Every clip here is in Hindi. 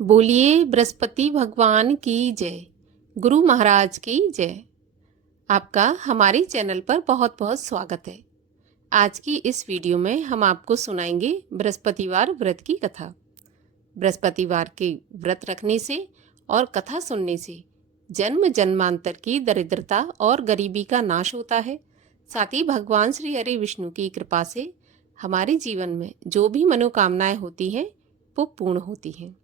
बोलिए बृहस्पति भगवान की जय। गुरु महाराज की जय। आपका हमारे चैनल पर बहुत बहुत स्वागत है। आज की इस वीडियो में हम आपको सुनाएंगे बृहस्पतिवार व्रत की कथा। बृहस्पतिवार के व्रत रखने से और कथा सुनने से जन्म जन्मांतर की दरिद्रता और गरीबी का नाश होता है। साथ ही भगवान श्री हरि विष्णु की कृपा से हमारे जीवन में जो भी मनोकामनाएं होती हैं वो पूर्ण होती हैं।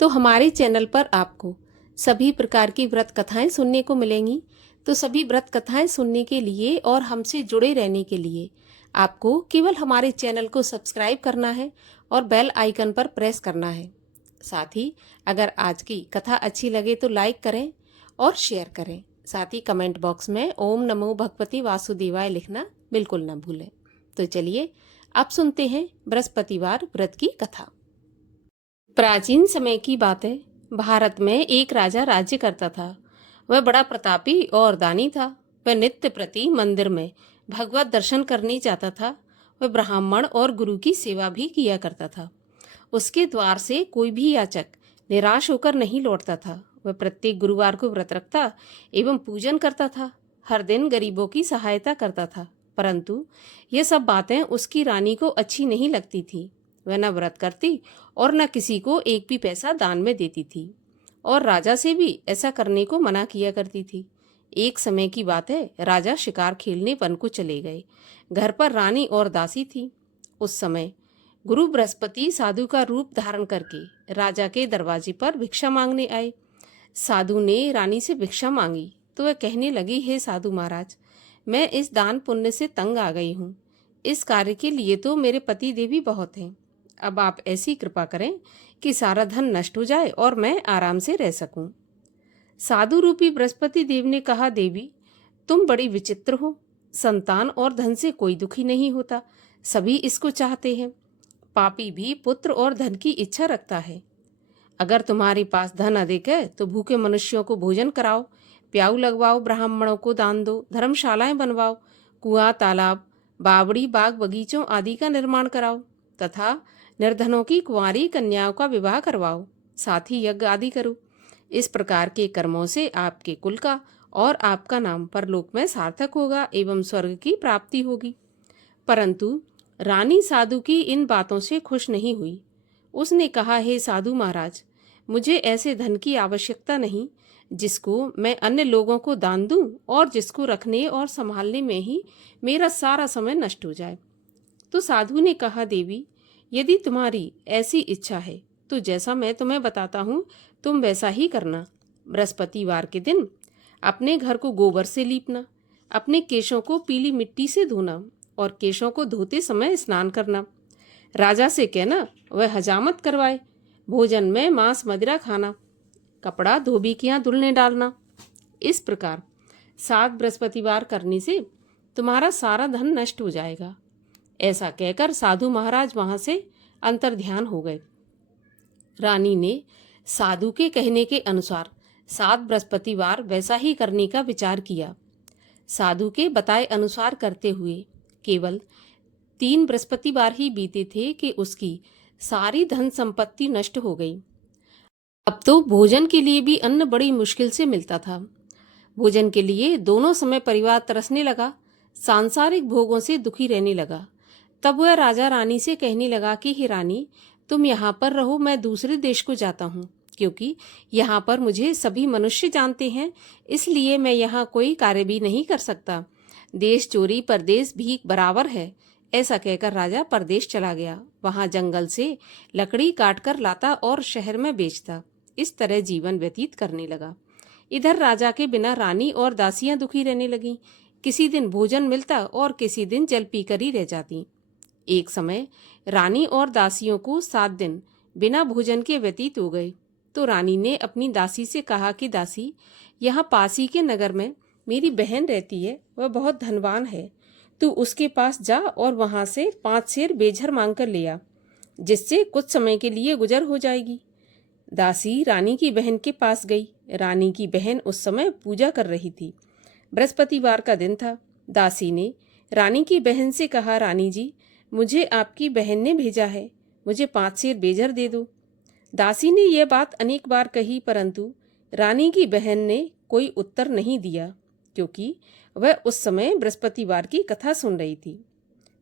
तो हमारे चैनल पर आपको सभी प्रकार की व्रत कथाएं सुनने को मिलेंगी। तो सभी व्रत कथाएं सुनने के लिए और हमसे जुड़े रहने के लिए आपको केवल हमारे चैनल को सब्सक्राइब करना है और बेल आइकन पर प्रेस करना है। साथ ही अगर आज की कथा अच्छी लगे तो लाइक करें और शेयर करें। साथ ही कमेंट बॉक्स में ओम नमो भगवती वासुदेवाय लिखना बिल्कुल न भूलें। तो चलिए अब सुनते हैं बृहस्पतिवार व्रत की कथा। प्राचीन समय की बात है। भारत में एक राजा राज्य करता था। वह बड़ा प्रतापी और दानी था। वह नित्य प्रति मंदिर में भगवत दर्शन करने जाता था। वह ब्राह्मण और गुरु की सेवा भी किया करता था। उसके द्वार से कोई भी याचक निराश होकर नहीं लौटता था। वह प्रत्येक गुरुवार को व्रत रखता एवं पूजन करता था। हर दिन गरीबों की सहायता करता था। परंतु ये सब बातें उसकी रानी को अच्छी नहीं लगती थी। वह न व्रत करती और न किसी को एक भी पैसा दान में देती थी और राजा से भी ऐसा करने को मना किया करती थी। एक समय की बात है, राजा शिकार खेलने वन को चले गए। घर पर रानी और दासी थी। उस समय गुरु बृहस्पति साधु का रूप धारण करके राजा के दरवाजे पर भिक्षा मांगने आए। साधु ने रानी से भिक्षा मांगी तो वह कहने लगी, हे साधु महाराज, मैं इस दान पुण्य से तंग आ गई हूँ। इस कार्य के लिए तो मेरे पति देव भी बहुत हैं। अब आप ऐसी कृपा करें कि सारा धन नष्ट हो जाए और मैं आराम से रह सकूं। साधु रूपी बृहस्पति देव ने कहा, देवी तुम बड़ी विचित्र हो। संतान और धन से कोई दुखी नहीं होता, सभी इसको चाहते हैं। पापी भी पुत्र और धन की इच्छा रखता है। अगर तुम्हारे पास धन अधिक है तो भूखे मनुष्यों को भोजन कराओ, प्याऊ लगवाओ, ब्राह्मणों को दान दो, धर्मशालाएं बनवाओ, कुआं, तालाब, बावड़ी, बाग, बगीचों आदि का निर्माण कराओ तथा निर्धनों की कुंवारी कन्याओं का विवाह करवाओ। साथ ही यज्ञ आदि करो। इस प्रकार के कर्मों से आपके कुल का और आपका नाम परलोक में सार्थक होगा एवं स्वर्ग की प्राप्ति होगी। परंतु रानी साधु की इन बातों से खुश नहीं हुई। उसने कहा, हे साधु महाराज, मुझे ऐसे धन की आवश्यकता नहीं जिसको मैं अन्य लोगों को दान दूं और जिसको रखने और संभालने में ही मेरा सारा समय नष्ट हो जाए। तो साधु ने कहा, देवी यदि तुम्हारी ऐसी इच्छा है तो जैसा मैं तुम्हें बताता हूँ तुम वैसा ही करना। बृहस्पतिवार के दिन अपने घर को गोबर से लीपना, अपने केशों को पीली मिट्टी से धोना और केशों को धोते समय स्नान करना। राजा से कहना वह हजामत करवाए। भोजन में मांस मदिरा खाना, कपड़ा धोबिकियां धुलने डालना। इस प्रकार 7 बृहस्पतिवार करने से तुम्हारा सारा धन नष्ट हो जाएगा। ऐसा कहकर साधु महाराज वहां से अंतर्ध्यान हो गए। रानी ने साधु के कहने के अनुसार 7 बृहस्पतिवार वैसा ही करने का विचार किया। साधु के बताए अनुसार करते हुए केवल 3 बृहस्पतिवार ही बीते थे कि उसकी सारी धन संपत्ति नष्ट हो गई। अब तो भोजन के लिए भी अन्न बड़ी मुश्किल से मिलता था। भोजन के लिए दोनों समय परिवार तरसने लगा, सांसारिक भोगों से दुखी रहने लगा। तब वह राजा रानी से कहने लगा कि हे रानी, तुम यहाँ पर रहो, मैं दूसरे देश को जाता हूँ, क्योंकि यहाँ पर मुझे सभी मनुष्य जानते हैं, इसलिए मैं यहाँ कोई कार्य भी नहीं कर सकता। देश चोरी परदेश भी बराबर है। ऐसा कहकर राजा परदेश चला गया। वहाँ जंगल से लकड़ी काट कर लाता और शहर में बेचता। इस तरह जीवन व्यतीत करने लगा। इधर राजा के बिना रानी और दासियां दुखी रहने लगीं। किसी दिन भोजन मिलता और किसी दिन जल पीकर ही रह जाती। एक समय रानी और दासियों को 7 दिन बिना भोजन के व्यतीत हो गए। तो रानी ने अपनी दासी से कहा कि दासी, यहाँ पास ही के नगर में मेरी बहन रहती है, वह बहुत धनवान है। तू उसके पास जा और वहां से 5 सेर बेझर मांग कर ले आ, जिससे कुछ समय के लिए गुजर हो जाएगी। दासी रानी की बहन के पास गई। रानी की बहन उस समय पूजा कर रही थी। बृहस्पतिवार का दिन था। दासी ने रानी की बहन से कहा, रानी जी, मुझे आपकी बहन ने भेजा है, मुझे 5 सेर बेझर दे दो। दासी ने यह बात अनेक बार कही, परंतु रानी की बहन ने कोई उत्तर नहीं दिया, क्योंकि वह उस समय बृहस्पतिवार की कथा सुन रही थी।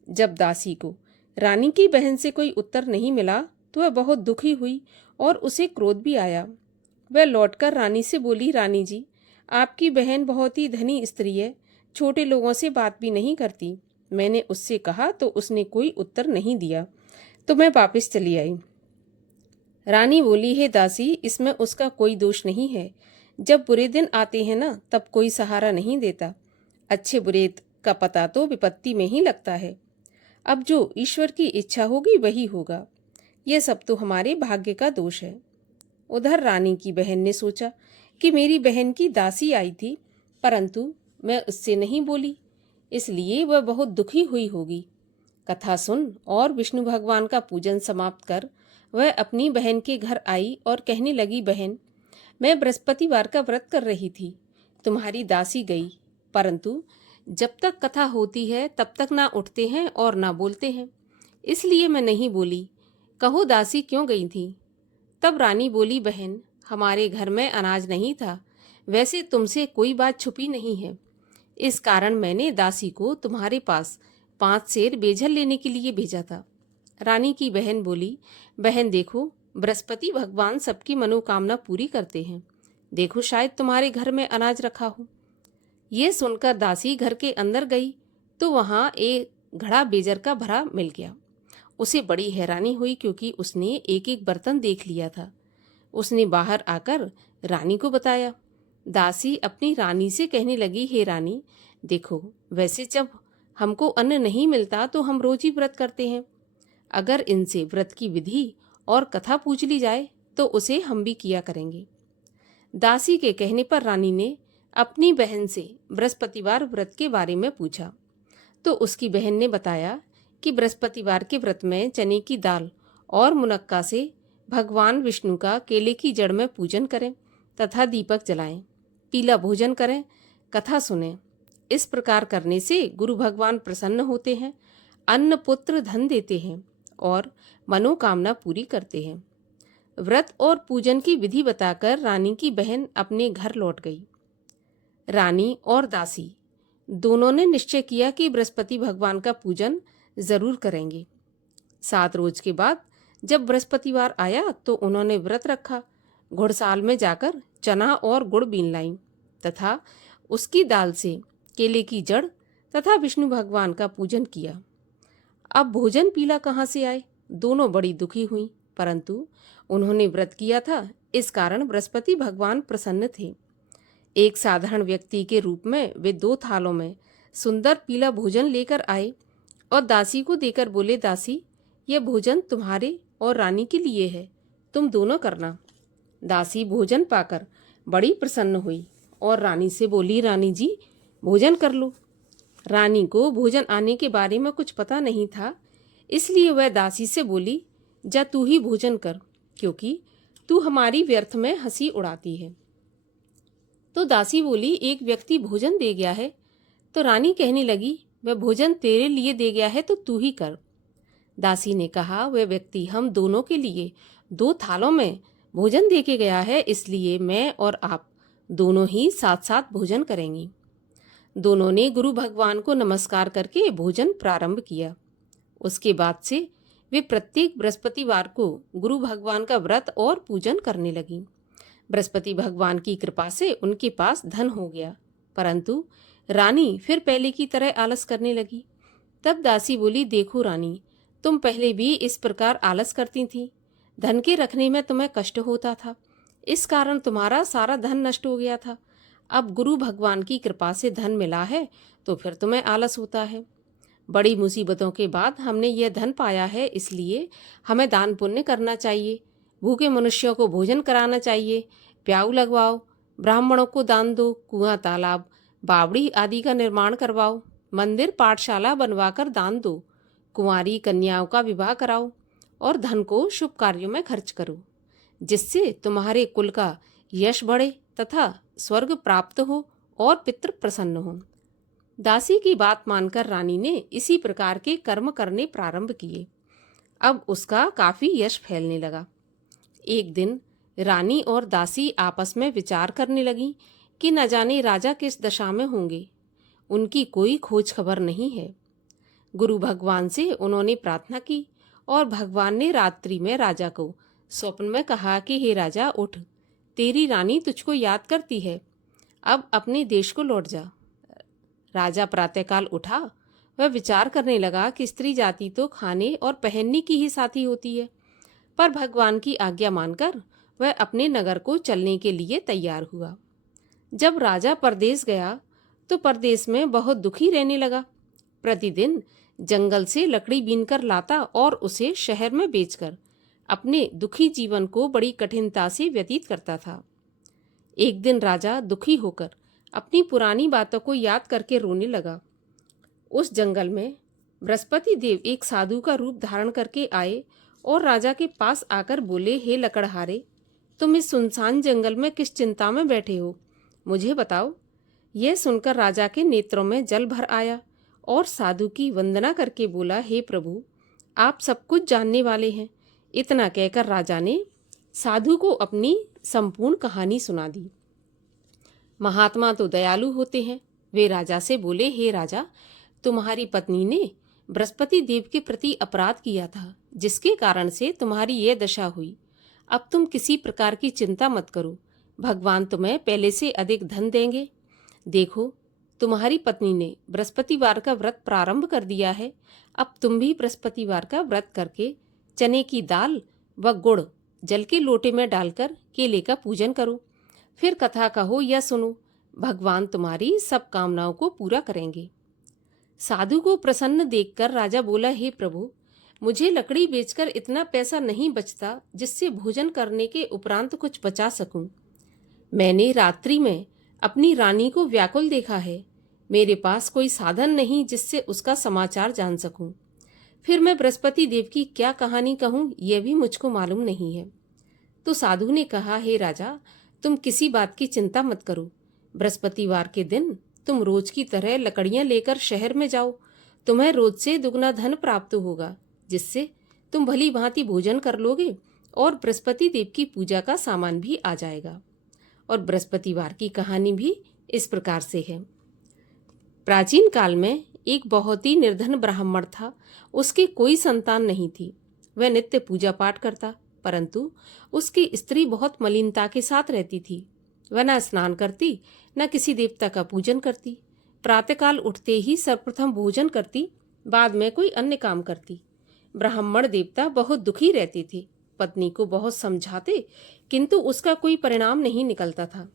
जब दासी को रानी की बहन से कोई उत्तर नहीं मिला तो वह बहुत दुखी हुई और उसे क्रोध भी आया। वह लौटकर रानी से बोली, रानी जी, आपकी बहन बहुत ही धनी स्त्री है, छोटे लोगों से बात भी नहीं करती। मैंने उससे कहा तो उसने कोई उत्तर नहीं दिया, तो मैं वापस चली आई। रानी बोली, है दासी, इसमें उसका कोई दोष नहीं है। जब बुरे दिन आते हैं ना, तब कोई सहारा नहीं देता। अच्छे बुरे का पता तो विपत्ति में ही लगता है। अब जो ईश्वर की इच्छा होगी वही होगा। यह सब तो हमारे भाग्य का दोष है। उधर रानी की बहन ने सोचा कि मेरी बहन की दासी आई थी, परंतु मैं उससे नहीं बोली, इसलिए वह बहुत दुखी हुई होगी। कथा सुन और विष्णु भगवान का पूजन समाप्त कर वह अपनी बहन के घर आई और कहने लगी, बहन, मैं बृहस्पतिवार का व्रत कर रही थी, तुम्हारी दासी गई, परंतु जब तक कथा होती है तब तक ना उठते हैं और ना बोलते हैं, इसलिए मैं नहीं बोली। कहो दासी क्यों गई थी? तब रानी बोली, बहन, हमारे घर में अनाज नहीं था। वैसे तुमसे कोई बात छुपी नहीं है, इस कारण मैंने दासी को तुम्हारे पास 5 सेर बेझल लेने के लिए भेजा था। रानी की बहन बोली, बहन देखो, बृहस्पति भगवान सबकी मनोकामना पूरी करते हैं। देखो शायद तुम्हारे घर में अनाज रखा हो। ये सुनकर दासी घर के अंदर गई तो वहाँ एक घड़ा बेजर का भरा मिल गया। उसे बड़ी हैरानी हुई, क्योंकि उसने एक एक बर्तन देख लिया था। उसने बाहर आकर रानी को बताया। दासी अपनी रानी से कहने लगी, हे रानी, देखो, वैसे जब हमको अन्न नहीं मिलता तो हम रोज ही व्रत करते हैं। अगर इनसे व्रत की विधि और कथा पूछ ली जाए तो उसे हम भी किया करेंगे। दासी के कहने पर रानी ने अपनी बहन से बृहस्पतिवार व्रत के बारे में पूछा, तो उसकी बहन ने बताया कि बृहस्पतिवार के व्रत में चने की दाल और मुनक्का से भगवान विष्णु का केले की जड़ में पूजन करें तथा दीपक जलाएं, पीला भोजन करें, कथा सुनें। इस प्रकार करने से गुरु भगवान प्रसन्न होते हैं, अन्न पुत्र धन देते हैं और मनोकामना पूरी करते हैं। व्रत और पूजन की विधि बताकर रानी की बहन अपने घर लौट गई। रानी और दासी दोनों ने निश्चय किया कि बृहस्पति भगवान का पूजन जरूर करेंगे। 7 रोज के बाद जब बृहस्पतिवार आया तो उन्होंने व्रत रखा। घुड़साल में जाकर चना और गुड़ बीन लाई तथा उसकी दाल से केले की जड़ तथा विष्णु भगवान का पूजन किया। अब भोजन पीला कहाँ से आए? दोनों बड़ी दुखी हुई, परंतु उन्होंने व्रत किया था, इस कारण बृहस्पति भगवान प्रसन्न थे। एक साधारण व्यक्ति के रूप में वे 2 थालों में सुंदर पीला भोजन लेकर आए और दासी को देकर बोले, दासी, यह भोजन तुम्हारे और रानी के लिए है, तुम दोनों करना। दासी भोजन पाकर बड़ी प्रसन्न हुई और रानी से बोली, रानी जी, भोजन कर लो। रानी को भोजन आने के बारे में कुछ पता नहीं था, इसलिए वह दासी से बोली, जा तू ही भोजन कर, क्योंकि तू हमारी व्यर्थ में हंसी उड़ाती है। तो दासी बोली, एक व्यक्ति भोजन दे गया है। तो रानी कहने लगी, वह भोजन तेरे लिए दे गया है तो तू ही कर। दासी ने कहा, वह व्यक्ति हम दोनों के लिए 2 थालों में भोजन दे के गया है, इसलिए मैं और आप दोनों ही साथ साथ भोजन करेंगे। दोनों ने गुरु भगवान को नमस्कार करके भोजन प्रारंभ किया। उसके बाद से वे प्रत्येक बृहस्पतिवार को गुरु भगवान का व्रत और पूजन करने लगी। बृहस्पति भगवान की कृपा से उनके पास धन हो गया, परंतु रानी फिर पहले की तरह आलस करने लगी। तब दासी बोली, देखो रानी, तुम पहले भी इस प्रकार आलस करती थी। धन के रखने में तुम्हें कष्ट होता था, इस कारण तुम्हारा सारा धन नष्ट हो गया था। अब गुरु भगवान की कृपा से धन मिला है तो फिर तुम्हें आलस होता है। बड़ी मुसीबतों के बाद हमने यह धन पाया है, इसलिए हमें दान पुण्य करना चाहिए, भूखे मनुष्यों को भोजन कराना चाहिए, प्याऊ लगवाओ, ब्राह्मणों को दान दो, कुआं तालाब बावड़ी आदि का निर्माण करवाओ, मंदिर पाठशाला बनवाकर दान दो, कुंवारी कन्याओं का विवाह कराओ और धन को शुभ कार्यों में खर्च करो, जिससे तुम्हारे कुल का यश बढ़े तथा स्वर्ग प्राप्त हो और पितृ प्रसन्न हो। दासी की बात मानकर रानी ने इसी प्रकार के कर्म करने प्रारंभ किए। अब उसका काफी यश फैलने लगा। एक दिन रानी और दासी आपस में विचार करने लगी कि न जाने राजा किस दशा में होंगे। उनकी कोई खोज खबर नहीं है। गुरु भगवान से उन्होंने प्रार्थना की और भगवान ने रात्रि में राजा को स्वप्न में कहा कि हे राजा, उठ, तेरी रानी तुझको याद करती है, अब अपने देश को लौट जा। राजा प्रातःकाल उठा। वह विचार करने लगा कि स्त्री जाति तो खाने और पहनने की ही साथी होती है, पर भगवान की आज्ञा मानकर वह अपने नगर को चलने के लिए तैयार हुआ। जब राजा परदेश गया तो परदेश में बहुत दुखी रहने लगा। प्रतिदिन जंगल से लकड़ी बीनकर लाता और उसे शहर में बेचकर अपने दुखी जीवन को बड़ी कठिनता से व्यतीत करता था। एक दिन राजा दुखी होकर अपनी पुरानी बातों को याद करके रोने लगा। उस जंगल में बृहस्पति देव एक साधु का रूप धारण करके आए और राजा के पास आकर बोले, हे लकड़हारे, तुम इस सुनसान जंगल में किस चिंता में बैठे हो, मुझे बताओ। यह सुनकर राजा के नेत्रों में जल भर आया और साधु की वंदना करके बोला, हे प्रभु, आप सब कुछ जानने वाले हैं। इतना कहकर राजा ने साधु को अपनी संपूर्ण कहानी सुना दी। महात्मा तो दयालु होते हैं। वे राजा से बोले, हे राजा, तुम्हारी पत्नी ने बृहस्पति देव के प्रति अपराध किया था, जिसके कारण से तुम्हारी यह दशा हुई। अब तुम किसी प्रकार की चिंता मत करो, भगवान तुम्हें पहले से अधिक धन देंगे। देखो, तुम्हारी पत्नी ने बृहस्पतिवार का व्रत प्रारंभ कर दिया है। अब तुम भी बृहस्पतिवार का व्रत करके चने की दाल व गुड़ जल के लोटे में डालकर केले का पूजन करो। फिर कथा कहो या सुनो, भगवान तुम्हारी सब कामनाओं को पूरा करेंगे। साधु को प्रसन्न देखकर राजा बोला, हे प्रभु, मुझे लकड़ी बेचकर इतना पैसा नहीं बचता जिससे भोजन करने के उपरांत कुछ बचा सकूं। मैंने रात्रि में अपनी रानी को व्याकुल देखा है। मेरे पास कोई साधन नहीं जिससे उसका समाचार जान सकूं। फिर मैं बृहस्पति देव की क्या कहानी कहूं, यह भी मुझको मालूम नहीं है। तो साधु ने कहा, हे राजा, तुम किसी बात की चिंता मत करो। बृहस्पतिवार के दिन तुम रोज की तरह लकड़ियां लेकर शहर में जाओ। तुम्हें रोज से दुगना धन प्राप्त होगा, जिससे तुम भली भांति भोजन कर लोगे और बृहस्पति देव की पूजा का सामान भी आ जाएगा। और बृहस्पतिवार की कहानी भी इस प्रकार से है। प्राचीन काल में एक बहुत ही निर्धन ब्राह्मण था। उसकी कोई संतान नहीं थी। वह नित्य पूजा पाठ करता, परंतु उसकी स्त्री बहुत मलिनता के साथ रहती थी। वह न स्नान करती, न किसी देवता का पूजन करती। प्रातःकाल उठते ही सर्वप्रथम भोजन करती, बाद में कोई अन्य काम करती। ब्राह्मण देवता बहुत दुखी रहती थी। पत्नी को बहुत समझाते, किंतु उसका कोई परिणाम नहीं निकलता था।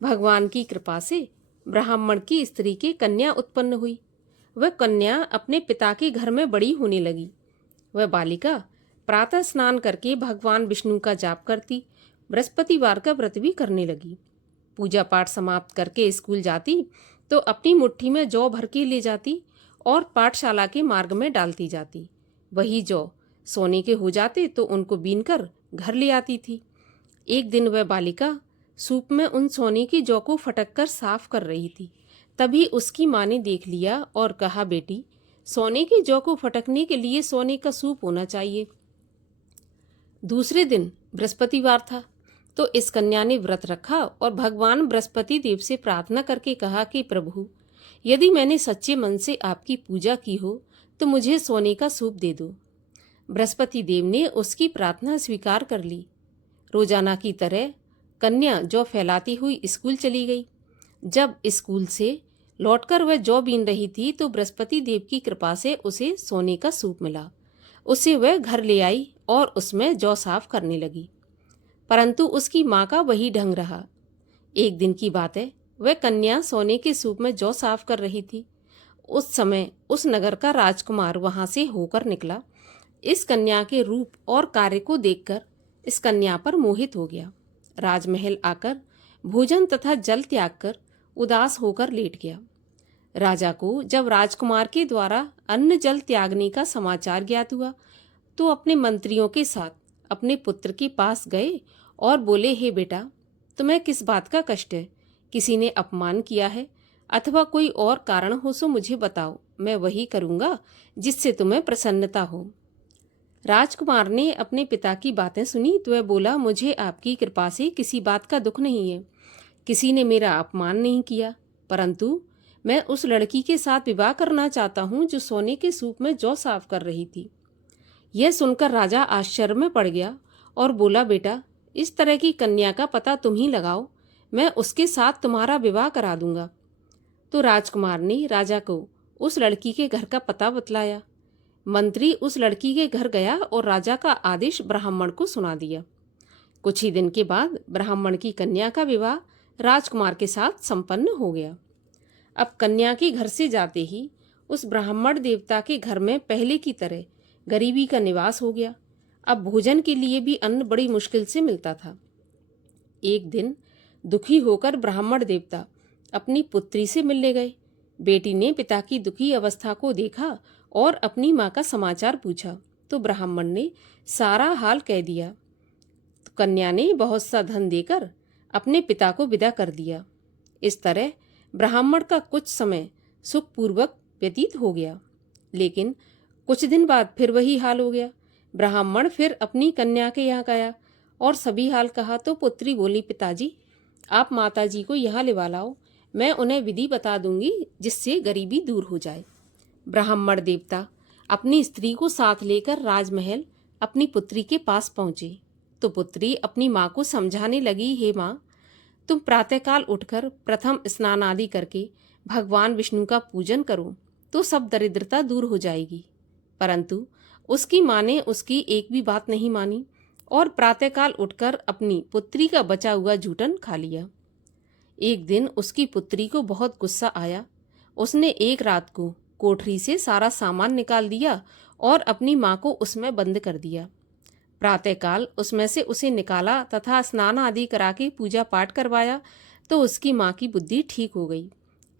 भगवान की कृपा से ब्राह्मण की स्त्री की कन्या उत्पन्न हुई। वह कन्या अपने पिता के घर में बड़ी होने लगी। वह बालिका प्रातः स्नान करके भगवान विष्णु का जाप करती, बृहस्पतिवार का व्रत भी करने लगी। पूजा पाठ समाप्त करके स्कूल जाती तो अपनी मुट्ठी में जौ भर के ले जाती और पाठशाला के मार्ग में डालती जाती। वही जौ सोने के हो जाते तो उनको बीनकर घर ले आती थी। एक दिन वह बालिका सूप में उन सोने की जौ को फटक कर साफ कर रही थी। तभी उसकी माँ ने देख लिया और कहा, बेटी, सोने की जौ को फटकने के लिए सोने का सूप होना चाहिए। दूसरे दिन बृहस्पतिवार था तो इस कन्या ने व्रत रखा और भगवान बृहस्पति देव से प्रार्थना करके कहा कि प्रभु, यदि मैंने सच्चे मन से आपकी पूजा की हो तो मुझे सोने का सूप दे दो। बृहस्पति देव ने उसकी प्रार्थना स्वीकार कर ली। रोजाना की तरह कन्या जौ फैलाती हुई स्कूल चली गई। जब स्कूल से लौटकर वह जौ बीन रही थी तो बृहस्पति देव की कृपा से उसे सोने का सूप मिला। उसे वह घर ले आई और उसमें जौ साफ करने लगी, परंतु उसकी माँ का वही ढंग रहा। एक दिन की बात है, वह कन्या सोने के सूप में जौ साफ कर रही थी। उस समय उस नगर का राजकुमार वहां से होकर निकला। इस कन्या के रूप और कार्य को देखकर इस कन्या पर मोहित हो गया। राजमहल आकर भोजन तथा जल त्याग कर उदास होकर लेट गया। राजा को जब राजकुमार के द्वारा अन्न जल त्यागने का समाचार ज्ञात हुआ तो अपने मंत्रियों के साथ अपने पुत्र के पास गए और बोले, हे बेटा, तुम्हें किस बात का कष्ट है? किसी ने अपमान किया है अथवा कोई और कारण हो सो मुझे बताओ, मैं वही करूँगा जिससे तुम्हें प्रसन्नता हो। राजकुमार ने अपने पिता की बातें सुनी तो वह बोला, मुझे आपकी कृपा से किसी बात का दुख नहीं है, किसी ने मेरा अपमान नहीं किया, परंतु मैं उस लड़की के साथ विवाह करना चाहता हूँ जो सोने के सूप में जौ साफ कर रही थी। यह सुनकर राजा आश्चर्य में पड़ गया और बोला, बेटा, इस तरह की कन्या का पता तुम ही लगाओ, मैं उसके साथ तुम्हारा विवाह करा दूंगा। तो राजकुमार ने राजा को उस लड़की के घर का पता बतलाया। मंत्री उस लड़की के घर गया और राजा का आदेश ब्राह्मण को सुना दिया। कुछ ही दिन के बाद ब्राह्मण की कन्या का विवाह राजकुमार के साथ संपन्न हो गया। अब कन्या के घर से जाते ही उस ब्राह्मण देवता के घर में पहले की तरह गरीबी का निवास हो गया। अब भोजन के लिए भी अन्न बड़ी मुश्किल से मिलता था। एक दिन दुखी होकर ब्राह्मण देवता अपनी पुत्री से मिलने गए। बेटी ने पिता की दुखी अवस्था को देखा और अपनी माँ का समाचार पूछा तो ब्राह्मण ने सारा हाल कह दिया। तो कन्या ने बहुत सा धन देकर अपने पिता को विदा कर दिया। इस तरह ब्राह्मण का कुछ समय सुखपूर्वक व्यतीत हो गया, लेकिन कुछ दिन बाद फिर वही हाल हो गया। ब्राह्मण फिर अपनी कन्या के यहाँ गया और सभी हाल कहा तो पुत्री बोली, पिताजी, आप माताजी को यहाँ लिवा लाओ, मैं उन्हें विधि बता दूंगी जिससे गरीबी दूर हो जाए। ब्राह्मण देवता अपनी स्त्री को साथ लेकर राजमहल अपनी पुत्री के पास पहुंचे तो पुत्री अपनी माँ को समझाने लगी, हे माँ, तुम प्रातःकाल उठकर प्रथम स्नान आदि करके भगवान विष्णु का पूजन करो तो सब दरिद्रता दूर हो जाएगी। परंतु उसकी माँ ने उसकी एक भी बात नहीं मानी और प्रातःकाल उठकर अपनी पुत्री का बचा हुआ जूठन खा लिया। एक दिन उसकी पुत्री को बहुत गुस्सा आया। उसने एक रात को कोठरी से सारा सामान निकाल दिया और अपनी माँ को उसमें बंद कर दिया। प्रातःकाल उसमें से उसे निकाला तथा स्नान आदि करा के पूजा पाठ करवाया तो उसकी माँ की बुद्धि ठीक हो गई।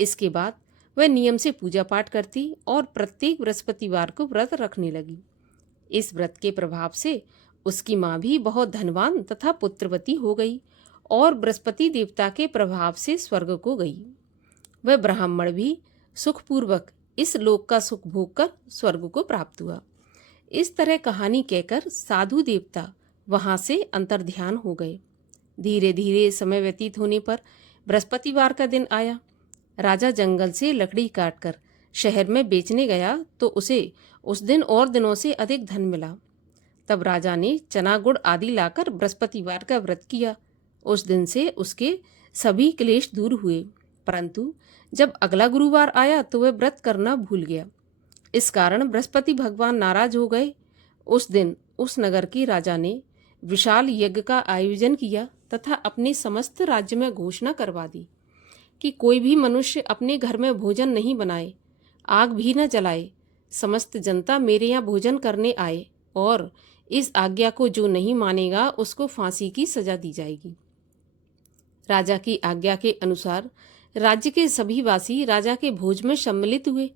इसके बाद वह नियम से पूजा पाठ करती और प्रत्येक बृहस्पतिवार को व्रत रखने लगी। इस व्रत के प्रभाव से उसकी माँ भी बहुत धनवान तथा पुत्रवती हो गई और बृहस्पति देवता के प्रभाव से स्वर्ग को गई। वह ब्राह्मण भी सुखपूर्वक इस लोक का सुख भोग कर स्वर्ग को प्राप्त हुआ। इस तरह कहानी कहकर साधु देवता वहां से अंतर्ध्यान हो गए। धीरे धीरे समय व्यतीत होने पर बृहस्पतिवार का दिन आया। राजा जंगल से लकड़ी काटकर शहर में बेचने गया तो उसे उस दिन और दिनों से अधिक धन मिला। तब राजा ने चना गुड़ आदि लाकर बृहस्पतिवार का व्रत किया। उस दिन से उसके सभी क्लेश दूर हुए, परंतु जब अगला गुरुवार आया तो वह व्रत करना भूल गया। इस कारण बृहस्पति भगवान नाराज हो गए। उस दिन उस नगर के राजा ने विशाल यज्ञ का आयोजन किया तथा अपने समस्त राज्य में घोषणा करवा दी कि कोई भी मनुष्य अपने घर में भोजन नहीं बनाए, आग भी न जलाए। समस्त जनता मेरे यहाँ भोजन करने आए और इस आज्ञा को जो नहीं मानेगा उसको फांसी की सजा दी जाएगी। राजा की आज्ञा के अनुसार राज्य के सभी वासी राजा के भोज में सम्मिलित हुए,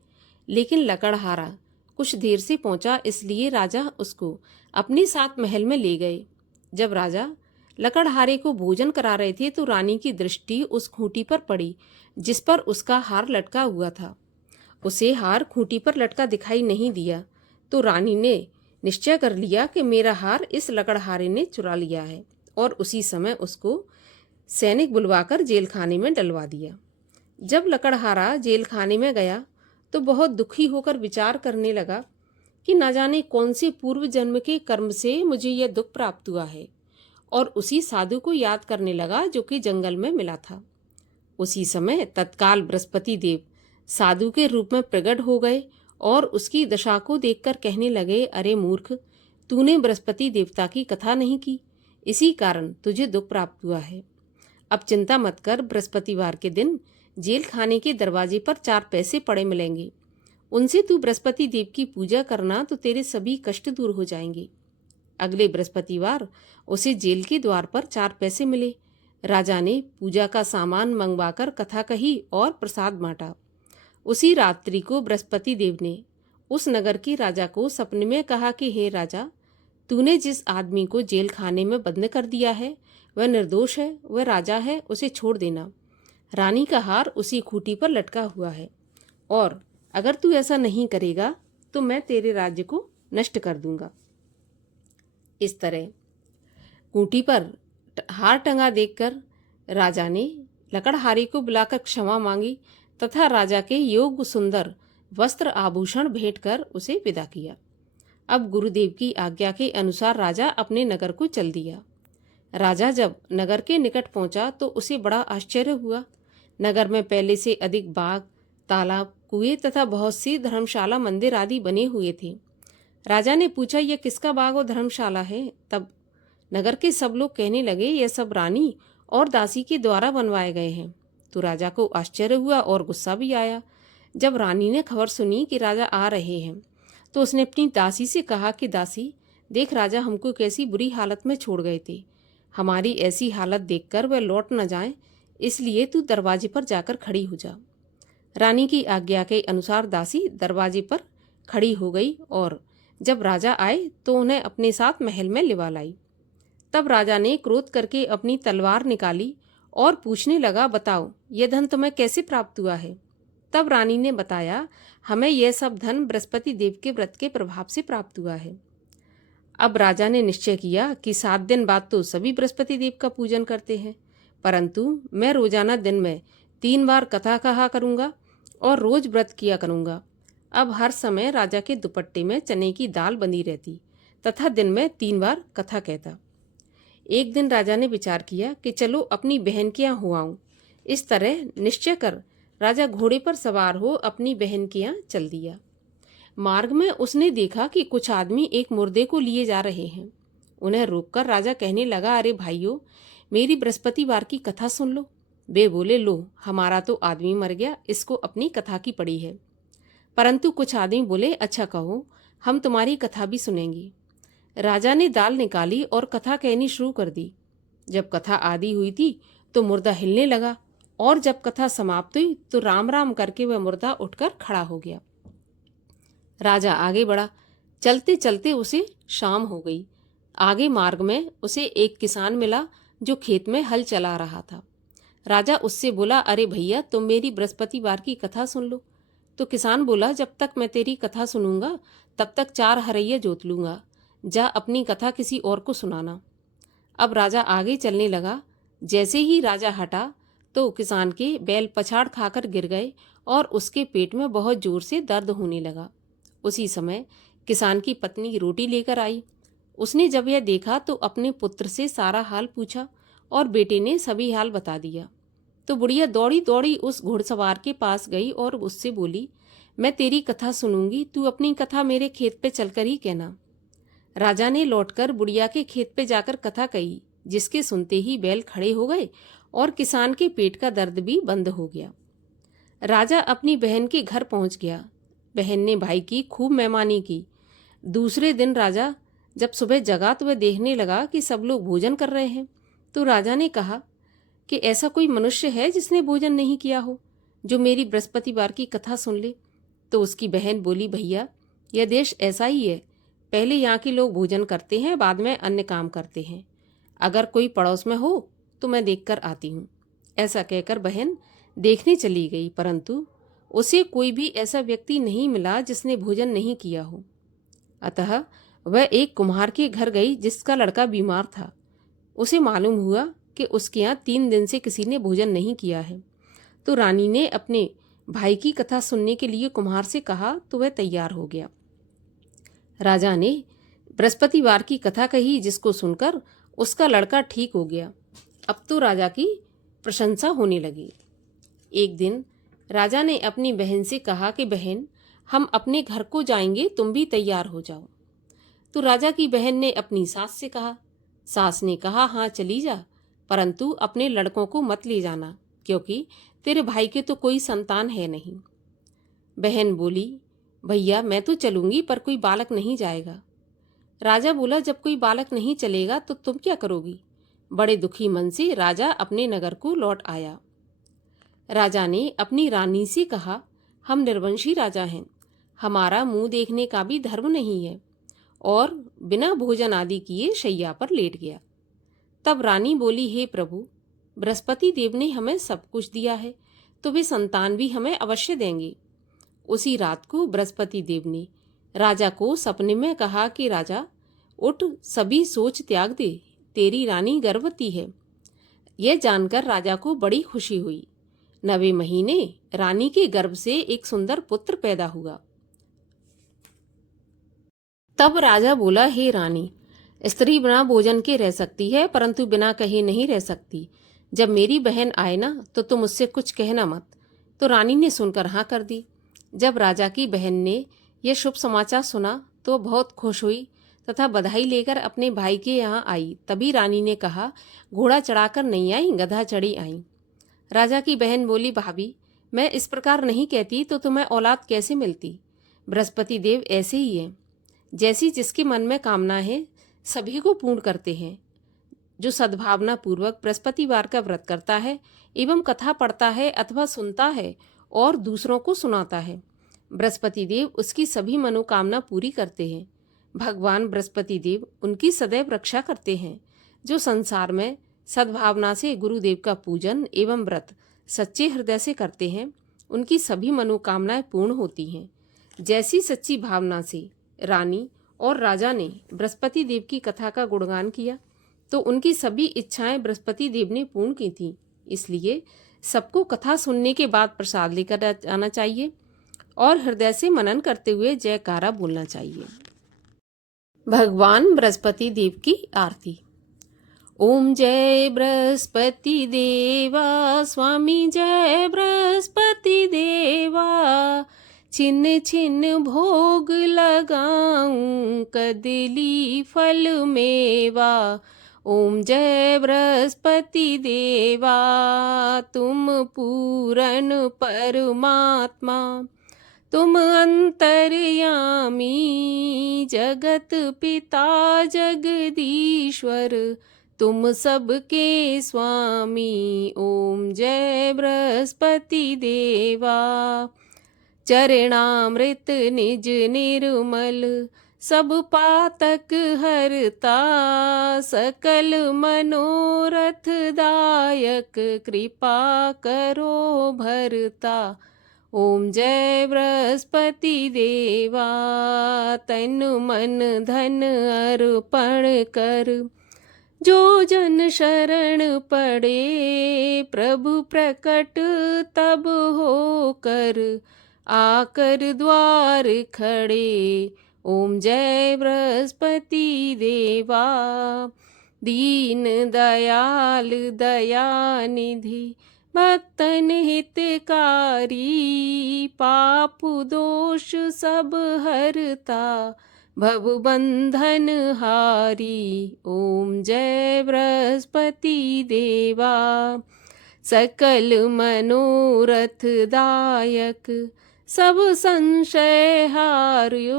लेकिन लकड़हारा कुछ देर से पहुंचा, इसलिए राजा उसको अपने साथ महल में ले गए। जब राजा लकड़हारे को भोजन करा रहे थे तो रानी की दृष्टि उस खूंटी पर पड़ी जिस पर उसका हार लटका हुआ था। उसे हार खूंटी पर लटका दिखाई नहीं दिया तो रानी ने निश्चय कर लिया कि मेरा हार इस लकड़हारे ने चुरा लिया है और उसी समय उसको सैनिक बुलवाकर जेल खाने में डलवा दिया। जब लकड़हारा जेल खाने में गया तो बहुत दुखी होकर विचार करने लगा कि न जाने कौन से पूर्व जन्म के कर्म से मुझे यह दुख प्राप्त हुआ है, और उसी साधु को याद करने लगा जो कि जंगल में मिला था। उसी समय तत्काल बृहस्पति देव साधु के रूप में प्रकट हो गए और उसकी दशा को देखकर कहने लगे, अरे मूर्ख, तूने बृहस्पति देवता की कथा नहीं की, इसी कारण तुझे दुख प्राप्त हुआ है। अब चिंता मत कर, बृहस्पतिवार के दिन जेल खाने के दरवाजे पर 4 पैसे पड़े मिलेंगे, उनसे तू बृहस्पति देव की पूजा करना तो तेरे सभी कष्ट दूर हो जाएंगे। अगले बृहस्पतिवार उसे जेल के द्वार पर 4 पैसे मिले। राजा ने पूजा का सामान मंगवाकर कथा कही और प्रसाद बांटा। उसी रात्रि को बृहस्पति देव ने उस नगर के राजा को सपने में कहा कि हे राजा, तूने जिस आदमी को जेल खाने में बंद कर दिया है वह निर्दोष है, वह राजा है, उसे छोड़ देना। रानी का हार उसी खूंटी पर लटका हुआ है और अगर तू ऐसा नहीं करेगा तो मैं तेरे राज्य को नष्ट कर दूंगा। इस तरह खूंटी पर हार टंगा देखकर राजा ने लकड़हारे को बुलाकर क्षमा मांगी तथा राजा के योग्य सुंदर वस्त्र आभूषण भेंट कर उसे विदा किया। अब गुरुदेव की आज्ञा के अनुसार राजा अपने नगर को चल दिया। राजा जब नगर के निकट पहुंचा तो उसे बड़ा आश्चर्य हुआ। नगर में पहले से अधिक बाग, तालाब, कुएं तथा बहुत सी धर्मशाला, मंदिर आदि बने हुए थे। राजा ने पूछा, यह किसका बाग और धर्मशाला है? तब नगर के सब लोग कहने लगे, यह सब रानी और दासी के द्वारा बनवाए गए हैं। तो राजा को आश्चर्य हुआ और गुस्सा भी आया। जब रानी ने खबर सुनी कि राजा आ रहे हैं तो उसने अपनी दासी से कहा कि दासी, देख राजा हमको कैसी बुरी हालत में छोड़ गए थे। हमारी ऐसी हालत देखकर वह लौट न जाएं, इसलिए तू दरवाजे पर जाकर खड़ी हो जा। रानी की आज्ञा के अनुसार दासी दरवाजे पर खड़ी हो गई और जब राजा आए तो उन्हें अपने साथ महल में लिवा लाई। तब राजा ने क्रोध करके अपनी तलवार निकाली और पूछने लगा, बताओ यह धन तुम्हें कैसे प्राप्त हुआ है? तब रानी ने बताया, हमें यह सब धन बृहस्पति देव के व्रत के प्रभाव से प्राप्त हुआ है। अब राजा ने निश्चय किया कि 7 दिन बाद तो सभी बृहस्पति देव का पूजन करते हैं, परंतु मैं रोजाना दिन में 3 बार कथा कहा करूंगा और रोज व्रत किया करूंगा। अब हर समय राजा के दुपट्टे में चने की दाल बंधी रहती तथा दिन में 3 बार कथा कहता। एक दिन राजा ने विचार किया कि चलो अपनी बहन के यहाँ हो आऊं। इस तरह निश्चय कर राजा घोड़े पर सवार हो अपनी बहन के यहाँ चल दिया। मार्ग में उसने देखा कि कुछ आदमी एक मुर्दे को लिए जा रहे हैं। उन्हें रोककर राजा कहने लगा, अरे भाइयों, मेरी बृहस्पतिवार की कथा सुन लो। वे बोले, लो हमारा तो आदमी मर गया, इसको अपनी कथा की पड़ी है। परंतु कुछ आदमी बोले, अच्छा कहो, हम तुम्हारी कथा भी सुनेंगे। राजा ने दाल निकाली और कथा कहनी शुरू कर दी। जब कथा आधी हुई थी तो मुर्दा हिलने लगा और जब कथा समाप्त हुई तो राम राम करके वह मुर्दा उठकर खड़ा हो गया। राजा आगे बढ़ा। चलते चलते उसे शाम हो गई। आगे मार्ग में उसे एक किसान मिला जो खेत में हल चला रहा था। राजा उससे बोला, अरे भैया, तुम मेरी बृहस्पतिवार की कथा सुन लो। तो किसान बोला, जब तक मैं तेरी कथा सुनूंगा तब तक 4 हरैया जोत लूंगा। जा अपनी कथा किसी और को सुनाना। अब राजा आगे चलने लगा। जैसे ही राजा हटा तो किसान के बैल पछाड़ खाकर गिर गए और उसके पेट में बहुत जोर से दर्द होने लगा। उसी समय किसान की पत्नी रोटी लेकर आई। उसने जब यह देखा तो अपने पुत्र से सारा हाल पूछा और बेटे ने सभी हाल बता दिया। तो बुढ़िया दौड़ी दौड़ी उस घुड़सवार के पास गई और उससे बोली, मैं तेरी कथा सुनूंगी, तू अपनी कथा मेरे खेत पे चलकर ही कहना। राजा ने लौटकर बुढ़िया के खेत पे जाकर कथा कही, जिसके सुनते ही बैल खड़े हो गए और किसान के पेट का दर्द भी बंद हो गया। राजा अपनी बहन के घर पहुंच गया। बहन ने भाई की खूब मेहमानी की। दूसरे दिन राजा जब सुबह जगा तो वह देखने लगा कि सब लोग भोजन कर रहे हैं। तो राजा ने कहा कि ऐसा कोई मनुष्य है जिसने भोजन नहीं किया हो, जो मेरी बृहस्पतिवार की कथा सुन ले। तो उसकी बहन बोली, भैया, यह देश ऐसा ही है। पहले यहाँ के लोग भोजन करते हैं, बाद में अन्य काम करते हैं। अगर कोई पड़ोस में हो तो मैं देखकर आती हूँ। ऐसा कहकर बहन देखने चली गई, परंतु उसे कोई भी ऐसा व्यक्ति नहीं मिला जिसने भोजन नहीं किया हो। अतः वह एक कुम्हार के घर गई जिसका लड़का बीमार था। उसे मालूम हुआ कि उसके यहाँ 3 दिन से किसी ने भोजन नहीं किया है। तो रानी ने अपने भाई की कथा सुनने के लिए कुम्हार से कहा तो वह तैयार हो गया। राजा ने बृहस्पतिवार की कथा कही, जिसको सुनकर उसका लड़का ठीक हो गया। अब तो राजा की प्रशंसा होने लगी। एक दिन राजा ने अपनी बहन से कहा कि बहन, हम अपने घर को जाएंगे, तुम भी तैयार हो जाओ। तो राजा की बहन ने अपनी सास से कहा। सास ने कहा, हाँ चली जा, परंतु अपने लड़कों को मत ले जाना, क्योंकि तेरे भाई के तो कोई संतान है नहीं। बहन बोली, भैया मैं तो चलूंगी, पर कोई बालक नहीं जाएगा। राजा बोला, जब कोई बालक नहीं चलेगा तो तुम क्या करोगी? बड़े दुखी मन से राजा अपने नगर को लौट आया। राजा ने अपनी रानी से कहा, हम निर्वंशी राजा हैं, हमारा मुंह देखने का भी धर्म नहीं है, और बिना भोजन आदि किए शैया पर लेट गया। तब रानी बोली, हे प्रभु, बृहस्पति देव ने हमें सब कुछ दिया है, तो वे संतान भी हमें अवश्य देंगे। उसी रात को बृहस्पति देव ने राजा को सपने में कहा कि राजा, उठ, सभी सोच त्याग दे, तेरी रानी गर्भवती है। यह जानकर राजा को बड़ी खुशी हुई। 9वें महीने रानी के गर्भ से एक सुंदर पुत्र पैदा हुआ। तब राजा बोला, हे रानी, स्त्री बिना भोजन के रह सकती है, परंतु बिना कहे नहीं रह सकती। जब मेरी बहन आए ना तो तुम उससे कुछ कहना मत। तो रानी ने सुनकर हाँ कर दी। जब राजा की बहन ने यह शुभ समाचार सुना तो बहुत खुश हुई तथा बधाई लेकर अपने भाई के यहाँ आई। तभी रानी ने कहा, घोड़ा चढ़ाकर नहीं आई, गधा चढ़ी आई। राजा की बहन बोली, भाभी, मैं इस प्रकार नहीं कहती तो तुम्हें औलाद कैसे मिलती? बृहस्पति देव ऐसे ही है, जैसी जिसके मन में कामना है सभी को पूर्ण करते हैं। जो सद्भावना पूर्वक बृहस्पतिवार का व्रत करता है एवं कथा पढ़ता है अथवा सुनता है और दूसरों को सुनाता है, बृहस्पति देव उसकी सभी मनोकामना पूरी करते हैं। भगवान बृहस्पति देव उनकी सदैव रक्षा करते हैं। जो संसार में सद्भावना से गुरुदेव का पूजन एवं व्रत सच्चे हृदय से करते हैं, उनकी सभी मनोकामनाएं पूर्ण होती हैं। जैसी सच्ची भावना से रानी और राजा ने बृहस्पति देव की कथा का गुणगान किया तो उनकी सभी इच्छाएं बृहस्पति देव ने पूर्ण की थीं। इसलिए सबको कथा सुनने के बाद प्रसाद लेकर आना चाहिए और हृदय से मनन करते हुए जयकारा बोलना चाहिए। भगवान बृहस्पति देव की आरती। ओम जय बृहस्पति देवा, स्वामी जय बृहस्पति देवा। छिन्न छिन्न भोग लगाऊं, कदली फल मेवा। ओम जय बृहस्पति देवा, तुम पूरन परमात्मा, तुम अंतर्यामी, जगत पिता जगदीश्वर, तुम सबके स्वामी। ओम जय बृहस्पति देवा। चरणामृत निज निर्मल, सब पातक हरता, सकल मनोरथ दायक, कृपा करो भरता। ओम जय बृहस्पति देवा, तन मन धन अर्पण कर, जो जन शरण पड़े, प्रभु प्रकट तब होकर, आकर द्वार खड़े। ओम जय बृहस्पति देवा। दीन दयाल दयानिधि, भक्तन हितकारी, पाप दोष सब हरता, भव बंधन हारी। ओम जय बृहस्पति देवा। सकल मनोरथ दायक, सब संशय हार्यो,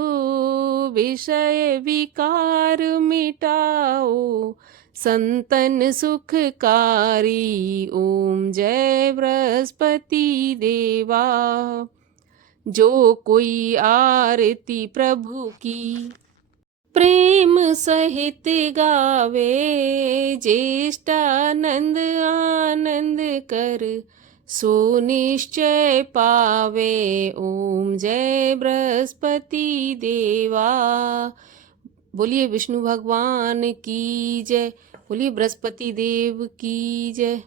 विषय विकार मिटाओ, संतन सुखकारी। ओम जय बृहस्पति देवा। जो कोई आरती प्रभु की, प्रेम सहित गावे, ज्येष्ठानंद आनंद कर, सो निश्चय पावे। ओम जय बृहस्पति देवा। बोलिए विष्णु भगवान की जय, बोलिए बृहस्पति देव की जय।